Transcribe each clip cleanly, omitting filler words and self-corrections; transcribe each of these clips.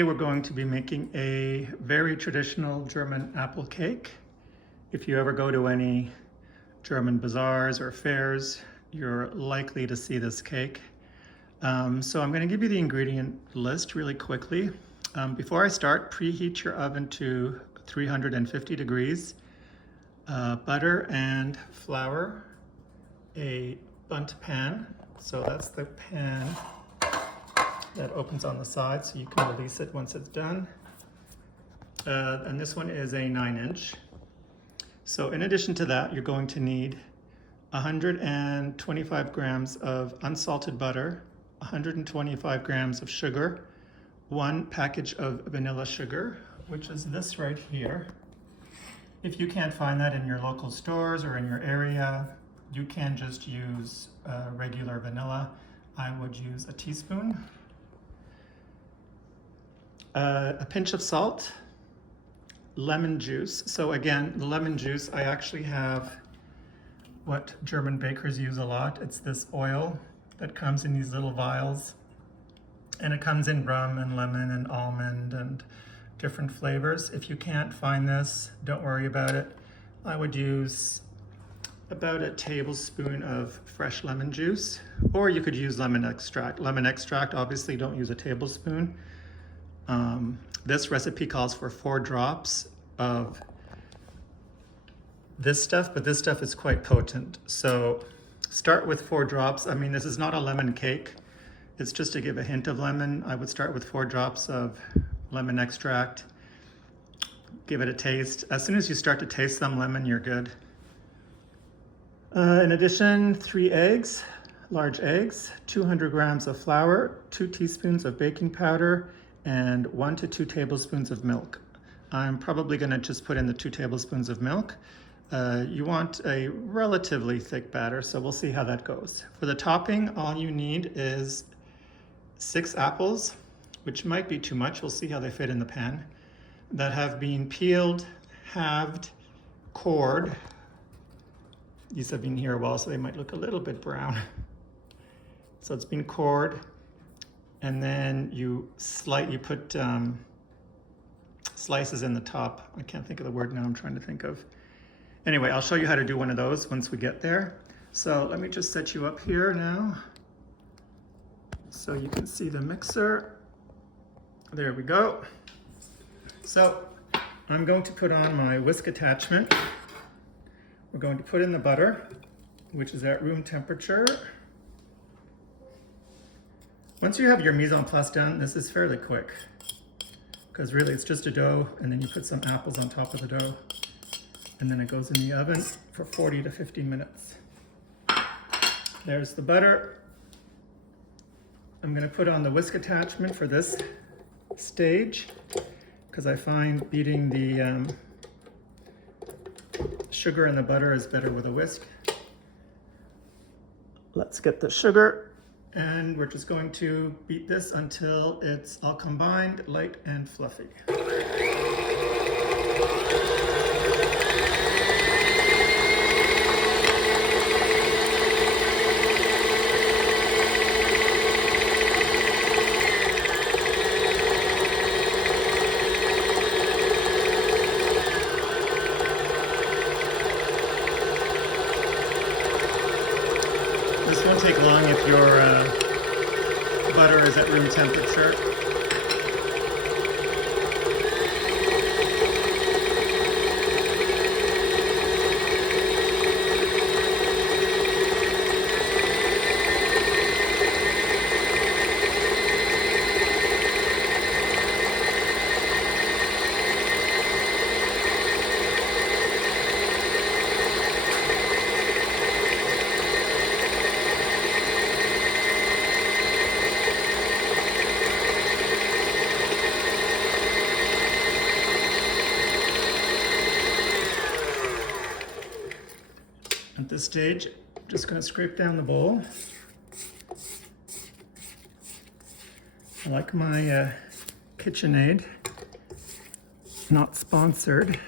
Today we're going to be making a very traditional German apple cake. If you ever go to any German bazaars or fairs, you're likely to see this cake. So I'm going to give you the ingredient list really quickly. Before I start, preheat your oven to 350 degrees. Butter and flour, a bundt pan. So that's the pan that opens on the side, so you can release it once it's done. And this one is a 9-inch. So in addition to that, you're going to need 125 grams of unsalted butter, 125 grams of sugar, 1 package of vanilla sugar, which is this right here. If you can't find that in your local stores or in your area, you can just use regular vanilla. I would use a teaspoon. A pinch of salt, lemon juice. So again, the lemon juice, I actually have what German bakers use a lot. It's this oil that comes in these little vials, and it comes in rum and lemon and almond and different flavors. If you can't find this, don't worry about it. I would use about a tablespoon of fresh lemon juice, or you could use lemon extract. Lemon extract, obviously don't use a tablespoon. This recipe calls for 4 drops of this stuff, but this stuff is quite potent. So start with 4 drops. I mean, this is not a lemon cake. It's just to give a hint of lemon. I would start with 4 drops of lemon extract. Give it a taste. As soon as you start to taste some lemon, you're good. In addition, 3 eggs, large eggs, 200 grams of flour, 2 teaspoons of baking powder, and 1 to 2 tablespoons of milk. I'm probably going to just put in the 2 tablespoons of milk. You want a relatively thick batter, so we'll see how that goes. For the topping, all you need is 6 apples, which might be too much. We'll see how they fit in the pan, that have been peeled, halved, cored. These have been here a while, so they might look a little bit brown. So it's been cored. And then you put slices in the top. I can't think of the word now I'm trying to think of. Anyway, I'll show you how to do one of those once we get there. So let me just set you up here now so you can see the mixer. There we go. So I'm going to put on my whisk attachment. We're going to put in the butter, which is at room temperature. Once you have your mise en place done, this is fairly quick, because really it's just a dough, and then you put some apples on top of the dough, and then it goes in the oven for 40 to 50 minutes. There's the butter. I'm going to put on the whisk attachment for this stage, because I find beating the sugar and the butter is better with a whisk. Let's get the sugar. And we're just going to beat this until it's all combined, light and fluffy. This won't take long if your butter is at room temperature. At this stage, I'm just going to scrape down the bowl. I like my KitchenAid, not sponsored,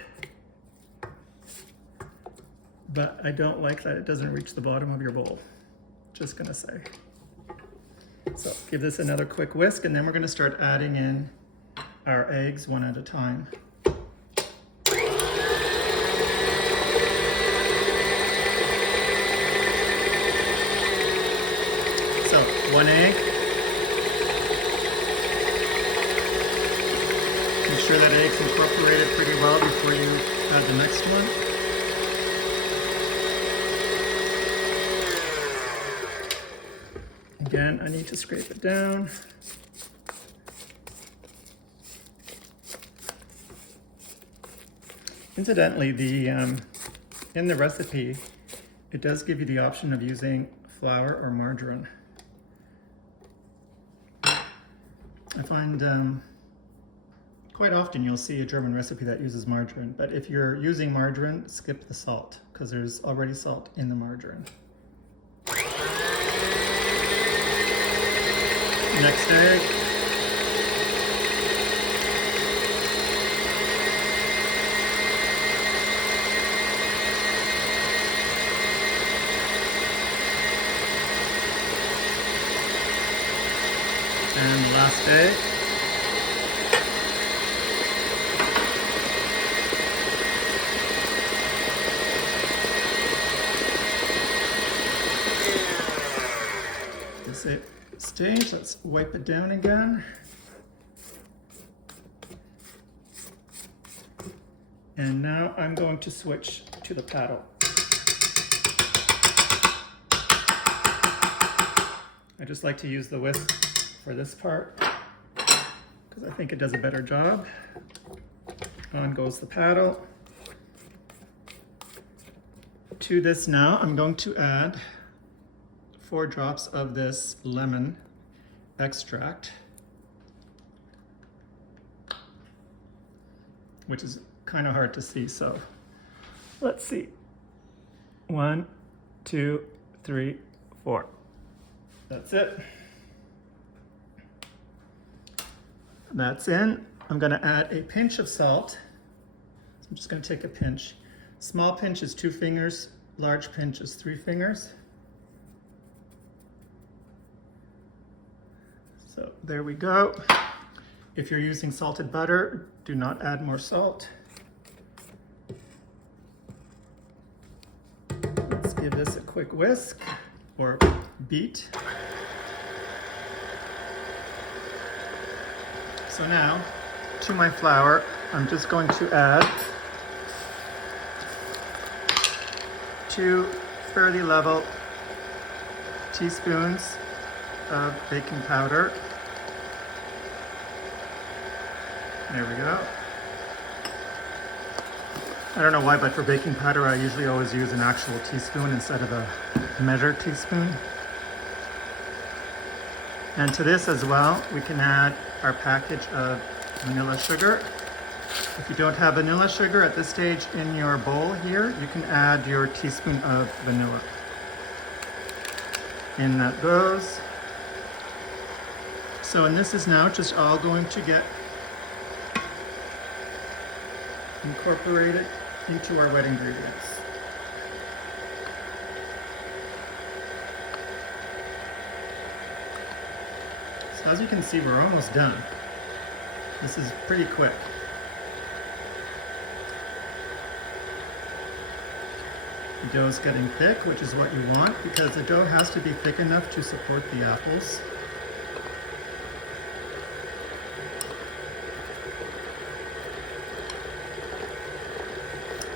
but I don't like that it doesn't reach the bottom of your bowl. Just gonna say. So give this another quick whisk, and then we're gonna start adding in our eggs one at a time. So, 1 egg. Make sure that egg's incorporated pretty well before you add the next one. Again, I need to scrape it down. Incidentally, in the recipe, it does give you the option of using flour or margarine. I find quite often you'll see a German recipe that uses margarine, but if you're using margarine, skip the salt, because there's already salt in the margarine. Next egg. And the last egg. This stage, let's wipe it down again. And now I'm going to switch to the paddle. I just like to use the whisk for this part because I think it does a better job. On goes the paddle. To this now, I'm going to add 4 drops of this lemon extract, which is kind of hard to see, so let's see. 1, 2, 3, 4. That's it. That's in. I'm going to add a pinch of salt. So I'm just going to take a pinch. Small pinch is 2 fingers, large pinch is 3 fingers. So there we go. If you're using salted butter, do not add more salt. Let's give this a quick whisk or beat. So now, to my flour, I'm just going to add 2 fairly level teaspoons of baking powder. There we go. I don't know why, but for baking powder, I usually always use an actual teaspoon instead of a measured teaspoon. And to this as well, we can add our package of vanilla sugar. If you don't have vanilla sugar at this stage in your bowl here, you can add your teaspoon of vanilla. In that goes. So, and this is now just all going to get incorporated into our wet ingredients. So as you can see, we're almost done. This is pretty quick. The dough is getting thick, which is what you want, because the dough has to be thick enough to support the apples.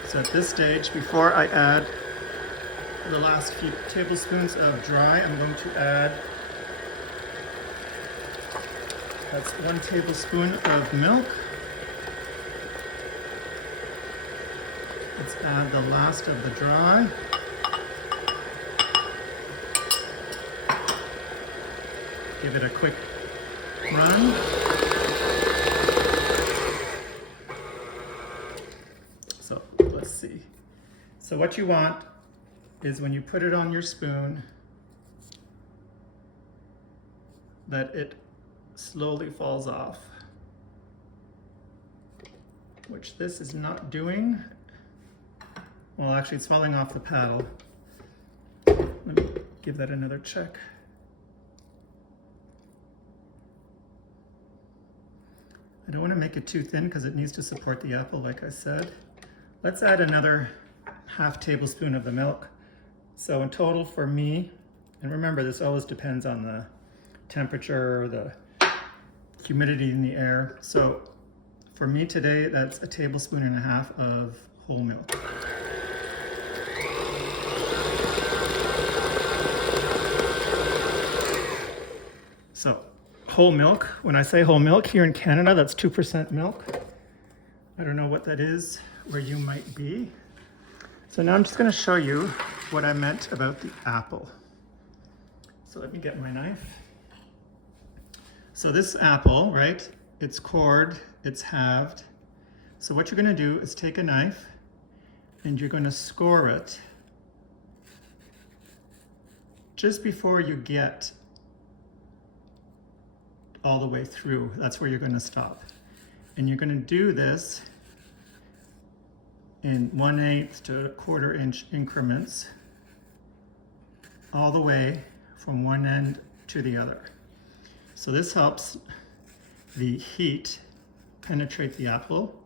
So at this stage, before I add the last few tablespoons of dry, I'm going to add, that's 1 tablespoon of milk. Let's add the last of the dry. Give it a quick run. So let's see. So what you want is when you put it on your spoon, that it slowly falls off, which this is not doing. Well, actually it's falling off the paddle. Let me give that another check. I don't want to make it too thin because it needs to support the apple, like I said. Let's add another half tablespoon of the milk. So in total for me, and remember this always depends on the temperature, the humidity in the air. So for me today, that's 1.5 tablespoons of whole milk. So whole milk, when I say whole milk, here in Canada, that's 2% milk. I don't know what that is where you might be. So now I'm just going to show you what I meant about the apple. So let me get my knife. So this apple, right, it's cored, it's halved. So what you're going to do is take a knife and you're going to score it just before you get all the way through. That's where you're going to stop. And you're going to do this in 1/8 to 1/4 inch increments all the way from one end to the other. So this helps the heat penetrate the apple,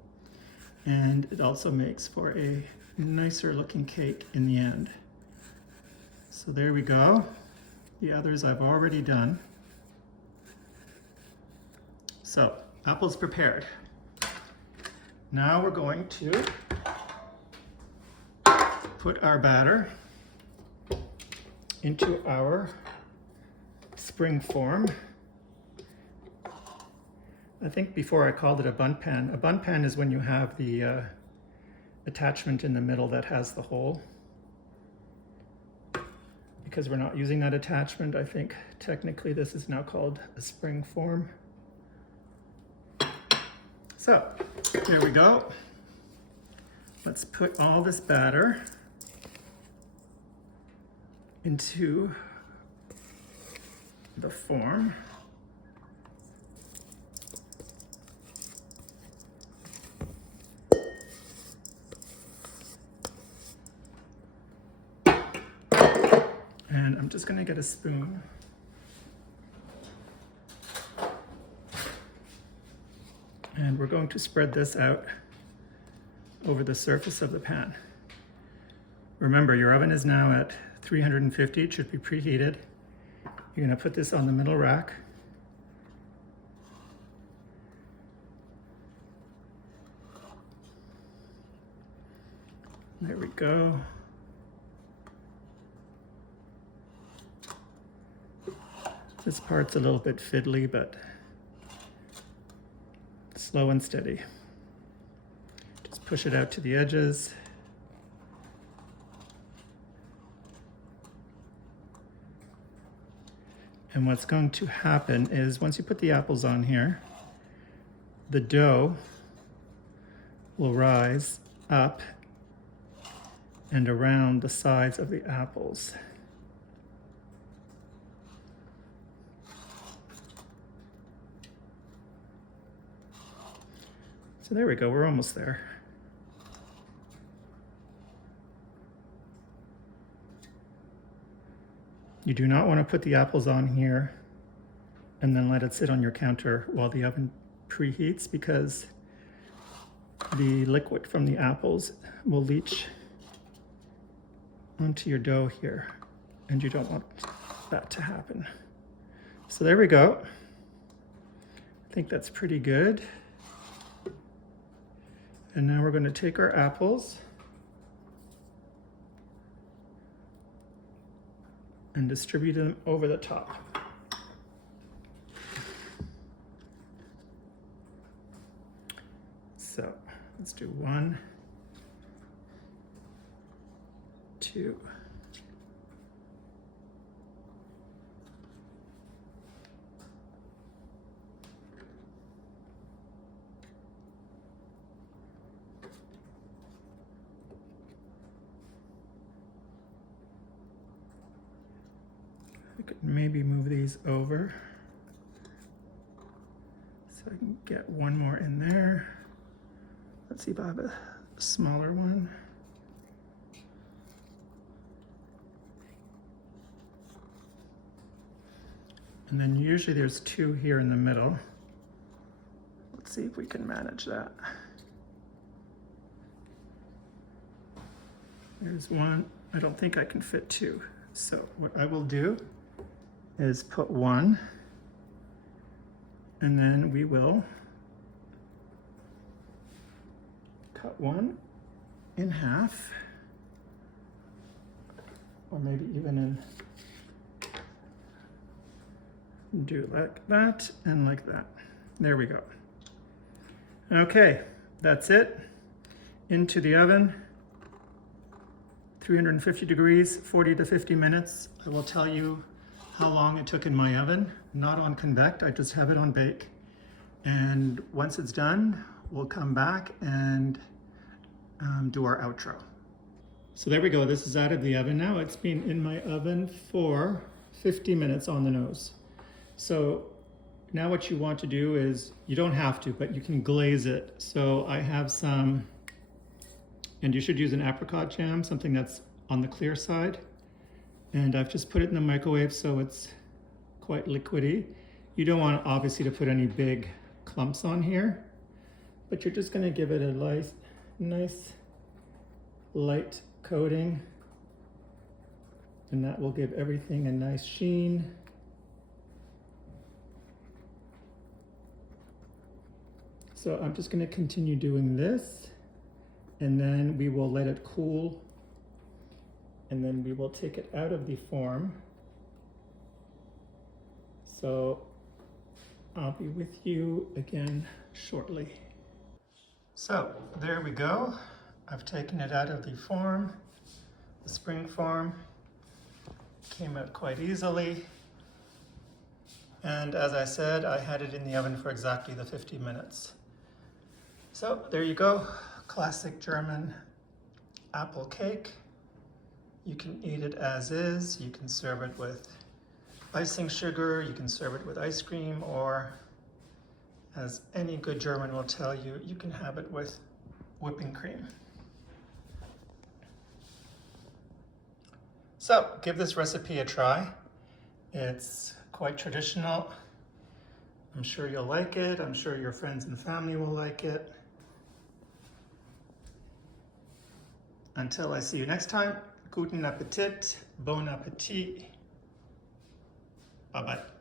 and it also makes for a nicer looking cake in the end. So there we go. The others I've already done. So apple's prepared. Now we're going to put our batter into our spring form. I think before I called it a bun pan. A bun pan is when you have the attachment in the middle that has the hole. Because we're not using that attachment, I think technically this is now called a spring form. So there we go. Let's put all this batter into the form. And I'm just going to get a spoon. And we're going to spread this out over the surface of the pan. Remember, your oven is now at 350, it should be preheated. You're going to put this on the middle rack. There we go. This part's a little bit fiddly, but slow and steady. Just push it out to the edges. And what's going to happen is once you put the apples on here, the dough will rise up and around the sides of the apples. So there we go, we're almost there. You do not want to put the apples on here and then let it sit on your counter while the oven preheats, because the liquid from the apples will leach onto your dough here, and you don't want that to happen. So there we go. I think that's pretty good. And now we're going to take our apples and distribute them over the top. So let's do 1, 2. I could maybe move these over so I can get one more in there. Let's see if I have a smaller one. And then usually there's 2 here in the middle. let's see if we can manage that. There's one. I don't think I can fit two. So what I will do is put one, and then we will cut one in half, or maybe even do like that and like that. There we go. Okay, that's it. Into the oven. 350 degrees, 40 to 50 minutes. I will tell you how long it took in my oven. Not on convect, I just have it on bake. And once it's done, we'll come back and do our outro. So there we go, this is out of the oven now. It's been in my oven for 50 minutes on the nose. So now what you want to do is, you don't have to, but you can glaze it. So I have some, and you should use an apricot jam, something that's on the clear side. And I've just put it in the microwave so it's quite liquidy. You don't want obviously to put any big clumps on here, but you're just gonna give it a nice light coating, and that will give everything a nice sheen. So I'm just gonna continue doing this, and then we will let it cool, and then we will take it out of the form. So I'll be with you again shortly. So there we go. I've taken it out of the form, the spring form. Came out quite easily. And as I said, I had it in the oven for exactly the 50 minutes. So there you go. Classic German apple cake. You can eat it as is. You can serve it with icing sugar. You can serve it with ice cream, or as any good German will tell you, you can have it with whipping cream. So give this recipe a try. It's quite traditional. I'm sure you'll like it. I'm sure your friends and family will like it. Until I see you next time, guten Appetit, bon appetit. Bye-bye.